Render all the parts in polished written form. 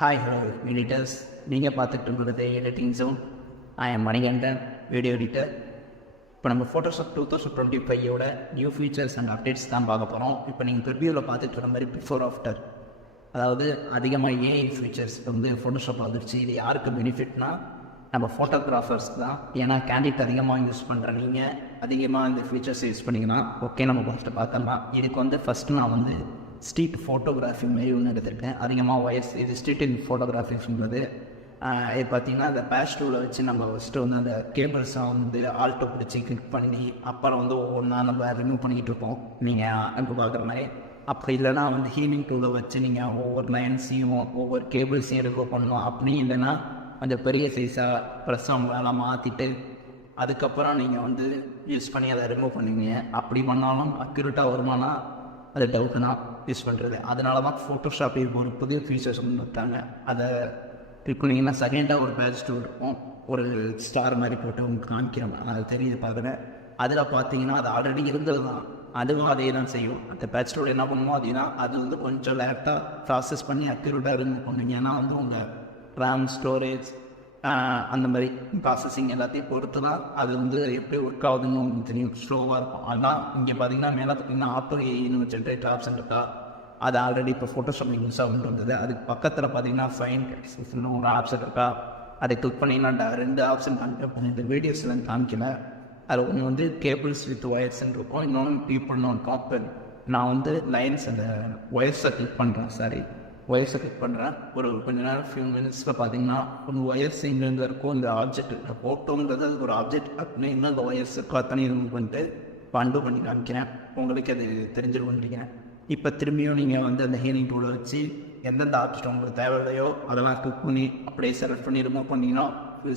Hi hello editors, நீங்கள் பார்த்துட்டு இருக்கிறது editing zone. I am Manikandan, video editor. இப்போ நம்ம Photoshop 2025 new features and updates தான் பார்க்க போகிறோம். இப்போ நீங்கள் ப்ரிவியூவில் பார்த்துட்டு இருக்க மாதிரி பிஃபோர் ஆஃப்டர், அதாவது அதிகமாக ஏஐ ஃபீச்சர்ஸ் வந்து ஃபோட்டோஷாப் வந்துருச்சு. இது யாருக்கு பெனிஃபிட்னா நம்ம ஃபோட்டோகிராஃபர்ஸ் தான். ஏன்னா கேண்டிட் அதிகமாக யூஸ் பண்ணுற நீங்கள் அதிகமாக இந்த ஃபீச்சர்ஸ் யூஸ் பண்ணிங்கன்னா ஓகே. நம்ம ஃபஸ்ட்டு பார்த்தோம்னா இதுக்கு வந்து ஃபஸ்ட்டு நான் வந்து ஸ்ட்ரீட் ஃபோட்டோகிராஃபி மாரி ஒன்று எடுத்துருக்கேன். அதிகமாக வயசு இது ஸ்ட்ரீட் ஃபோட்டோகிராஃபின்றது இது பார்த்திங்கன்னா அந்த பேஷ் டூவில் வச்சு நம்ம ஃபஸ்ட்டு வந்து அந்த கேபிள்ஸை வந்து ஆல்ட்டோ பிடிச்சி கிளிக் பண்ணி அப்புறம் வந்து ஒவ்வொன்றா நம்ம ரிமூவ் பண்ணிக்கிட்டு இருப்போம் நீங்கள் அங்கே பார்க்குற மாதிரி. அப்படி இல்லைனா வந்து ஹீலிங் டூலை வச்சு நீங்கள் ஒவ்வொரு லைன்ஸையும் ஒவ்வொரு கேபிள்ஸையும் ரிமூவ் பண்ணணும். அப்படி இல்லைன்னா கொஞ்சம் பெரிய சைஸாக ப்ரெஸ் அவங்களெல்லாம் மாற்றிட்டு அதுக்கப்புறம் நீங்கள் வந்து யூஸ் பண்ணி அதை ரிமூவ் பண்ணுவீங்க. அப்படி பண்ணாலும் அக்யூரேட்டாக வருமானா அது டவுட்டு தான் யூஸ் பண்ணுறது. அதனால தான் ஃபோட்டோஷாப் இப்போ ஒரு புதிய ஃபீச்சர்ஸ் வந்து வைத்தாங்க. அதை கிளிக் பண்ணிங்கன்னா செகண்டாக ஒரு பேஜ் டூ இருக்கும், ஒரு ஸ்டார் மாதிரி போட்டு உங்களுக்கு காமிக்கிறோம். அது தெரியுது பார்க்குறேன். அதில் பார்த்தீங்கன்னா அது ஆல்ரெடி இருந்தது தான், அதுவும் அதே தான் செய்யும். அந்த பேட்ச் டூல் என்ன பண்ணுமோ அப்படின்னா அது வந்து கொஞ்சம் லேட்டாக ப்ராசஸ் பண்ணி அக்யூரேட்டாக ரிமூவ் பண்ணுங்க. ஏன்னா வந்து உங்கள் ரேம் ஸ்டோரேஜ் அந்த மாதிரி ப்ராசஸிங் எல்லாத்தையும் பொறுத்து தான் அது வந்து எப்படி ஒர்க் ஆகுதுன்னு உங்களுக்கு தெரியும். ஸ்லோவாக இருக்கும். ஆனால் இங்கே பார்த்தீங்கன்னா மேலே பார்த்தீங்கன்னா ஆப்பர் ஏன்னு ஜென்ரேட் ஆப்ஷன் இருக்கா, அது ஆல்ரெடி இப்போ ஃபோட்டோஷாப் யூஸ் ஆகிட்டு வந்தது. அதுக்கு பக்கத்தில் பார்த்தீங்கன்னா ஃபைன் எக்ஸஸ்ன்னு ஒரு ஆப்ஷன் இருக்கா, அதை கிளிக் பண்ணிங்கன்னா 2 ஆப்ஷன் காமிக்க இந்த வீடியோஸில் காமிக்கல. அது ஒன்று வந்து கேபிள்ஸ் வித் ஒயர்ஸ்ன்னு இருக்கும், இன்னொன்று பீப்புள்னு ஒன்று காப்பன். நான் வந்து லைன்ஸ் அந்த ஒயர்ஸை கிளிக் பண்ணுறேன். ஒயர்ஸை கிளிக் பண்ணுறேன். ஒரு கொஞ்ச நேரம் ஃபியூ மினிட்ஸில் பார்த்தீங்கன்னா ஒரு ஒயர்ஸ் இங்கேருந்து இருக்கும். இந்த ஆப்ஜெக்ட் ஃபோட்டோங்கிறது அது ஒரு ஆப்ஜெக்ட் அப்படின்னு இன்னும் அந்த ஒயர்ஸ் அத்தனை இது பண்ணிட்டு பண்டு பண்ணி காமிக்கிறேன். உங்களுக்கு அது தெரிஞ்சிருக்கும்னு நினைக்கிறேன். இப்போ திரும்பியும் நீங்கள் வந்து அந்த ஹீலிங் டூலை வச்சு எந்தெந்த ஆப்ஜெக்ட் உங்களுக்கு தேவையில்லையோ அதெல்லாம் கிளிக் பண்ணி அப்படியே செலக்ட் பண்ணி ரிமூவ் பண்ணிங்கன்னா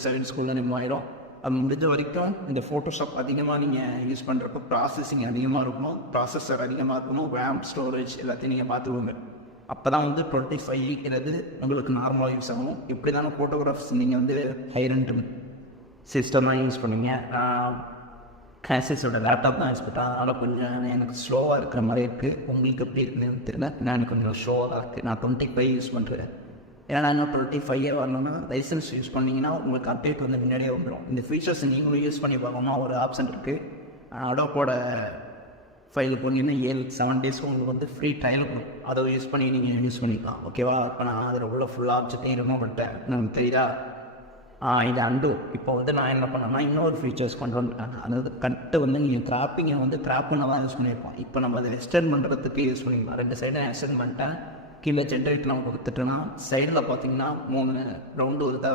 செகண்ட்ஸ்குள்ளே ரிமூவ் ஆகிடும். அது முடிஞ்ச வரைக்கும் இந்த ஃபோட்டோஷாப் அதிகமாக நீங்கள் யூஸ் பண்ணுறப்போ ப்ராசஸிங் அதிகமாக இருக்கணும், ப்ராசஸர் அதிகமாக இருக்கணும், ரேம் ஸ்டோரேஜ் எல்லாத்தையும் நீங்கள் பார்த்துக்கோங்க. அப்போ தான் வந்து 25 உங்களுக்கு நார்மலாக யூஸ் ஆகும். இப்படி தானே ஃபோட்டோகிராஃப்ஸ் நீங்கள் வந்து ஹைரண்ட் சிஸ்டமாக யூஸ் பண்ணுவீங்க. கேசஸோட லேப்டாப் தான் யூஸ் பண்ணிட்டேன். அதனால் கொஞ்சம் எனக்கு ஸ்லோவாக இருக்கிற மாதிரி இருக்குது. உங்களுக்கு எப்படி இருக்குன்னு தெரியல, நான் எனக்கு கொஞ்சம் ஸ்லோவாக இருக்குது. நான் 25 யூஸ் பண்ணுறேன். ஏன்னா நான் 25 வரணும்னா லைசன்ஸ் யூஸ் பண்ணிங்கன்னா உங்களுக்கு அப்டேட் வந்து முன்னாடியே வந்துடும். இந்த ஃபீச்சர்ஸ் நீங்களும் யூஸ் பண்ணி பார்க்கணும்னா ஒரு ஆப்ஷன் இருக்குது. அடோபோட ஃபைல் போனீங்கன்னா 7 டேஸ்க்கு உங்களுக்கு வந்து ஃப்ரீ ட்ரையல் கொடுக்கும். அதை யூஸ் பண்ணி நீங்கள் யூஸ் பண்ணிக்கலாம். ஓகேவா? இப்போ நான் அதில் உள்ள ஃபுல் ஆப்ஜெக்டையும் ரிமூவ் பண்ணிட்டேன். நமக்கு தெரியுதா? இது அண்டு. இப்போ வந்து நான் என்ன பண்ணேன்னா இன்னொரு ஃபீச்சர்ஸ் கொண்டு வந்துட்டேன். அதாவது கட்டு வந்து நீங்கள் கிராப்பிங்கை வந்து கிராப் பண்ண தான் யூஸ் பண்ணியிருப்போம். இப்போ நம்ம அதை எக்ஸ்டெண்ட் பண்ணுறதுக்கு யூஸ் பண்ணிக்கலாம். 2 சைடும் எக்ஸ்டெண்ட் பண்ணிட்டேன். கீழே ஜென்ரேட் நம்ம கொடுத்துட்டோன்னா சைடில் பார்த்தீங்கன்னா 3 ரவுண்டு வருதா,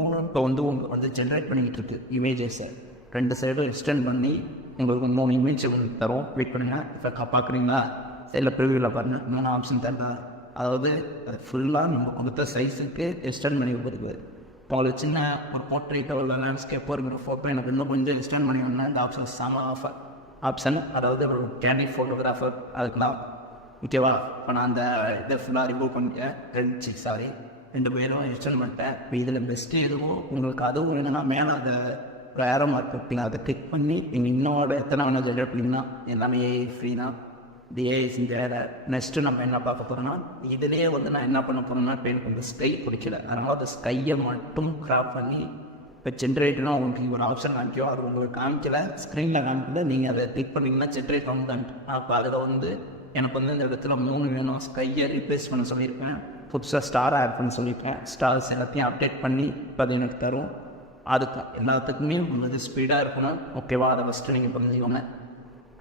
3 இப்போ வந்து உங்களுக்கு வந்து ஜென்ரேட் பண்ணிக்கிட்டு இருக்குது இமேஜஸை. 2 சைடும் எக்ஸ்டெண்ட் பண்ணி உங்களுக்கு 3 இமேஜ் உங்களுக்கு தரும். வெயிட் பண்ணுங்கள். இப்போ பார்க்குறீங்களா? சைடில் ப்ரிவியூவில் பாருங்கள், 3 ஆப்ஷன் தரல. அதாவது அது ஃபுல்லாக நம்ம கொடுத்த சைஸுக்கு எக்ஸ்டெண்ட் பண்ணி கொடுக்குது. இப்போ உங்களுக்கு சின்ன ஒரு போர்ட்ரேட்டோ இல்லை லேண்ட்ஸ்கேப்போ இருக்கிற ஃபோட்டோ எனக்கு இன்னும் கொஞ்சம் எக்ஸ்டெண்ட் பண்ணி வந்தேன். இந்த ஆப்ஷன் செம ஆப்ஷன். அதாவது ஒரு கேண்டிட் ஃபோட்டோகிராஃபர் அதுக்கெலாம். ஓகேவா? இப்போ நான் அந்த இதை ஃபுல்லாக ரிமூவ் பண்ணிட்டேன். 2 பேரும் எக்ஸ்டெண்ட் பண்ணிட்டேன். இப்போ இதில் பெஸ்ட்டு எதுவும் உங்களுக்கு அதுவும் என்னென்னா மேலே அதை வேறு மார்க் வைப்பீங்க. அதை கிளிக் பண்ணி நீங்கள் இன்னோட எத்தனை வேணால் ஜென்ரேட் பண்ணிங்கன்னா எல்லாமே ஏஐ ஃப்ரீ தான். இது ஏஐ செஞ்ச நெக்ஸ்ட்டு நம்ம என்ன பார்க்க போகிறோன்னா இதுலேயே வந்து நான் என்ன பண்ண போகிறேன்னா இப்போ எனக்கு வந்து ஸ்கை பிடிக்கல. அதனால் அந்த ஸ்கையை மட்டும் கிராப் பண்ணி இப்போ ஜென்ரேட்னா உங்களுக்கு ஒரு ஆப்ஷன் காமிக்கும். அது உங்களுக்கு காமிக்கல, ஸ்க்ரீனில் காமிக்கல. நீங்கள் அதை கிளிக் பண்ணிங்கன்னா ஜென்ரேட் ஆகுதான்ட்டு. அப்போ அதில் வந்து எனக்கு வந்து இந்த இடத்துல 3 வேணும். ஸ்கையை ரீப்ளேஸ் பண்ண சொல்லியிருப்பேன், புதுசாக ஸ்டார் ஆட் பண்ண சொல்லியிருப்பேன். ஸ்டார்ஸ் எல்லாத்தையும் அப்டேட் பண்ணி இப்போ அது எனக்கு தரும். அதுக்கு எல்லாத்துக்குமே உங்களுக்கு ஸ்பீடாக இருக்கணும். ஓகேவா? அதை ஃபஸ்ட்டு நீங்கள் புரிஞ்சுக்கோங்க.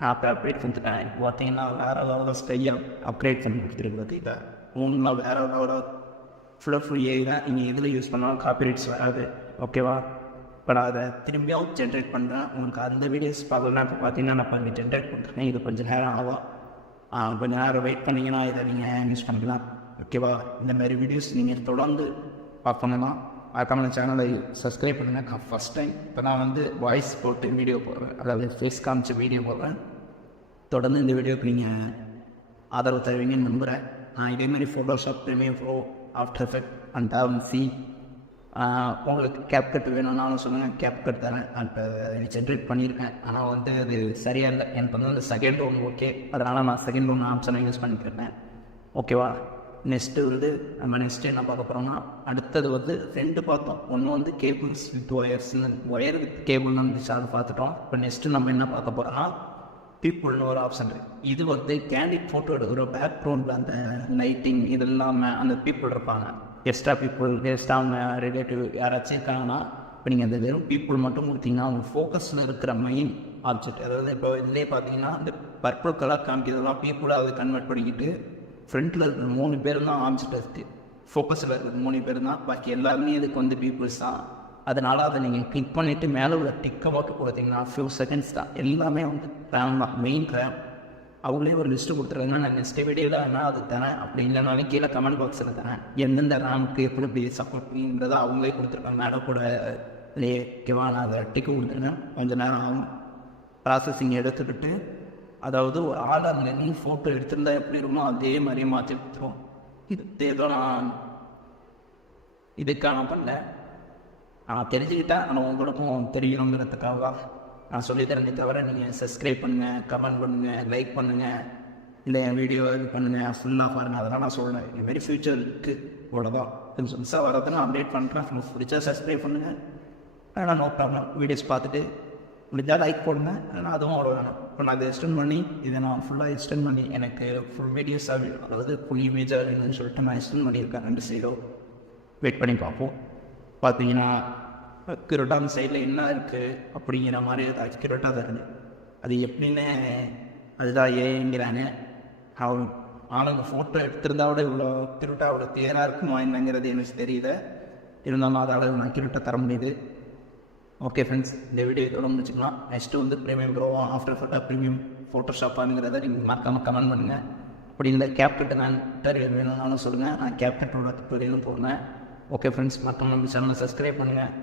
அப்போ அப்டேட் கொடுத்துட்டேன். இப்போ பார்த்தீங்கன்னா வேறு லெவலில் ஸ்டையாக அப்கிரேட் பண்ணி கொடுத்துருக்கு. பார்த்தீங்கன்னா 3 வேறு லெவலில் ஃபுல் ஏரியா நீங்கள் எதில் யூஸ் பண்ணாலும் காப்பிரைட்ஸ் வராது. ஓகேவா? இப்போ நான் அதை திரும்பியும் ஜென்ரேட் பண்ணுறேன். உங்களுக்கு அந்த வீடியோஸ் பார்க்கணுன்னா இப்போ பார்த்தீங்கன்னா நான் கொஞ்சம் ஜென்ரேட் பண்ணுறேன். இது கொஞ்சம் நேரம் ஆகும். கொஞ்சம் நேரம் வெயிட் பண்ணிங்கன்னா இதை நீங்கள் யூஸ் பண்ணிக்கலாம். ஓகேவா? இந்தமாதிரி வீடியோஸ் நீங்கள் தொடர்ந்து பார்க்கணுன்னா அதுக்கான சேனலை சப்ஸ்கிரைப் பண்ணுங்கள். ஃபஸ்ட் டைம் இப்போ நான் வந்து வாய்ஸ் போட்டு வீடியோ போடுறேன், அதாவது ஃபேஸ் காமிச்சு வீடியோ போடுறேன். தொடர்ந்து இந்த வீடியோக்கு நீங்கள் ஆதரவு தருவீங்கன்னு நம்புகிறேன். நான் இதேமாதிரி Photoshop, Premiere Pro, After Effect and DaVinci உங்களுக்கு கேப்கட் வேணும்னாலும் சொல்லுங்கள், கேப்கட் தரேன். இப்போ ஜென்ரேட் பண்ணியிருக்கேன். ஆனால் வந்து அது சரியாக இல்லை. எனக்கு வந்து அந்த செகண்ட் ஒன்று ஓகே, அதனால் நான் செகண்ட் ஒன்று ஆப்ஷனை யூஸ் பண்ணிக்கிறேன். ஓகேவா? நெக்ஸ்ட்டு வந்து நம்ம நெக்ஸ்ட்டு என்ன பார்க்க போகிறோம்னா அடுத்தது வந்து 2 பார்த்தோம். ஒன்று வந்து கேபிள்ஸ் வித் ஒயர்ஸ்னு ஒயர் வித் கேபிள்னு இருந்துச்சு, அதை பார்த்துட்டோம். இப்போ நெக்ஸ்ட்டு நம்ம என்ன பார்க்க போகிறோம்னா பீப்புள்னு ஒரு ஆப்ஷன் இருக்குது. இது வந்து கேண்டிட் ஃபோட்டோ எடுக்கிற பேக்ரவுண்டில் அந்த லைட்டிங் இது இல்லாமல் அந்த பீப்புள் இருப்பாங்க, எக்ஸ்ட்ரா பீப்புள் எக்ஸ்ட்ரா அவங்க ரிலேட்டிவ் யாராச்சும் இருக்காங்கன்னா இப்போ நீங்கள் அந்த வெறும் பீப்புள் மட்டும் கொடுத்தீங்கன்னா அவங்க ஃபோக்கஸில் இருக்கிற மெயின் ஆப்ஜெக்ட், அதாவது இப்போ இதுலேயே பார்த்தீங்கன்னா இந்த பர்பிள் கலர் காமிக்கிறதெல்லாம் பீப்புளாக அதை கன்வெர்ட் பண்ணிக்கிட்டு ஃப்ரண்ட்டில் இருக்கிற 3 பேர் தான் ஆப்ஜெக்ட் இருக்குது, ஃபோக்கஸில் இருக்கிற 3 பேர் தான், பாக்கி எல்லாருமே இதுக்கு வந்து பீப்புள்ஸ் தான். அதனால் அதை நீங்கள் கிளிக் பண்ணிவிட்டு மேலே உள்ள டிக்கை மட்டும் கொடுத்தீங்கன்னா ஃபியூ செகண்ட்ஸ் தான், எல்லாமே வந்து ரேம் தான், மெயின் ரேம். அவங்களே ஒரு லிஸ்ட்டு கொடுத்துருக்காங்க, நான் நெக்ஸ்ட் வீடியோவில் வேணால் அது தரேன், அப்படி இல்லைனாலும் கீழே கமெண்ட் பாக்ஸில் தரேன் எந்தெந்த ரேமுக்கு எப்படி சப்போர்ட் பண்ணுறதா அவங்களே கொடுத்துருக்காங்க. மேலே கூட ஓகேவா, நான் அதை டிக்கு கொடுத்துருக்கேன். கொஞ்சம் நேரம் ஆகும் ப்ராசஸிங் எடுத்துக்கிட்டு, அதாவது ஒரு ஆள் அந்த நீ ஃபோட்டோ எடுத்திருந்தா எப்படி இருக்குமோ அதே மாதிரியே மாற்றி கொடுத்துருவோம். ஏதோ நான் இதுக்காக பண்ணல, நான் தெரிஞ்சுக்கிட்டேன், ஆனால் உங்களுக்கும் தெரியணுங்கிறதுக்காக தான் நான் சொல்லித்தரேனே தவிர நீங்கள் சப்ஸ்கிரைப் பண்ணுங்கள், கமெண்ட் பண்ணுங்கள், லைக் பண்ணுங்கள், இல்லை என் வீடியோ இது பண்ணுங்கள், ஃபுல்லாக பாருங்கள், அதெல்லாம் நான் சொல்கிறேன். இதுமாரி ஃபியூச்சர் இருக்குது, இவ்வளோதான். கொஞ்சம் புதுசாக வரதுன்னு அப்டேட் பண்ணுறேன். உங்களுக்கு பிடிச்சா சப்ஸ்கிரைப் பண்ணுங்கள், ஆனால் நோ ப்ராப்ளம். வீடியோஸ் பார்த்துட்டு முடிஞ்சால் லைக் போடுங்க, ஆனால் அதுவும் அவ்வளோ வேணும். இப்போ நான் இதை எக்ஸ்டெண்ட் பண்ணி இதை நான் ஃபுல்லாக எக்ஸ்டெண்ட் பண்ணி எனக்கு ஃபுல் வீடியோஸாக அதாவது ஃபுல் இமேஜாக வேணும்னு சொல்லிட்டு நான் எக்ஸ்டெண்ட் பண்ணியிருக்கேன். 2 சைடும் வெயிட் பண்ணி பார்ப்போம். பார்த்தீங்கன்னா அக்யூரேட்டாக சைடில் என்ன இருக்குது அப்படிங்கிற மாதிரி அது அக்யூரேட்டாக தான் இருக்குது. அது எப்படின்னு அதுதான் ஏங்கிறாங்க. அவன் ஆளுங்க ஃபோட்டோ எடுத்திருந்தா விட இவ்வளோ அக்யூரேட்டாக அவ்வளோ கிளியராக இருக்குமா என்னங்கிறது எனக்கு தெரியல. இருந்தாலும் அதால் அக்யூரேட்டாக தர முடியுது. ஓகே ஃப்ரெண்ட்ஸ், இந்த வீடியோ இதோட முடிச்சுக்கலாம். நெக்ஸ்ட்டு வந்து ப்ரீமியம் ப்ரோவா ஆஃப்டர் ஃபோட்டோ ப்ரீமியம் ஃபோட்டோஷாப்பானுங்கிறத நீங்கள் மறக்காமல் கமெண்ட் பண்ணுங்கள். அப்படி இல்லை கேப்கட் நான் டுட்டோரியல் வேணும்னாலும் சொல்லுங்கள், நான் கேப்கட்டோட டுட்டோரியலும் போடுறேன். ஓகே ஃப்ரெண்ட்ஸ், மறக்காம நம்ம சேனலை சப்ஸ்கிரைப் பண்ணுங்கள்.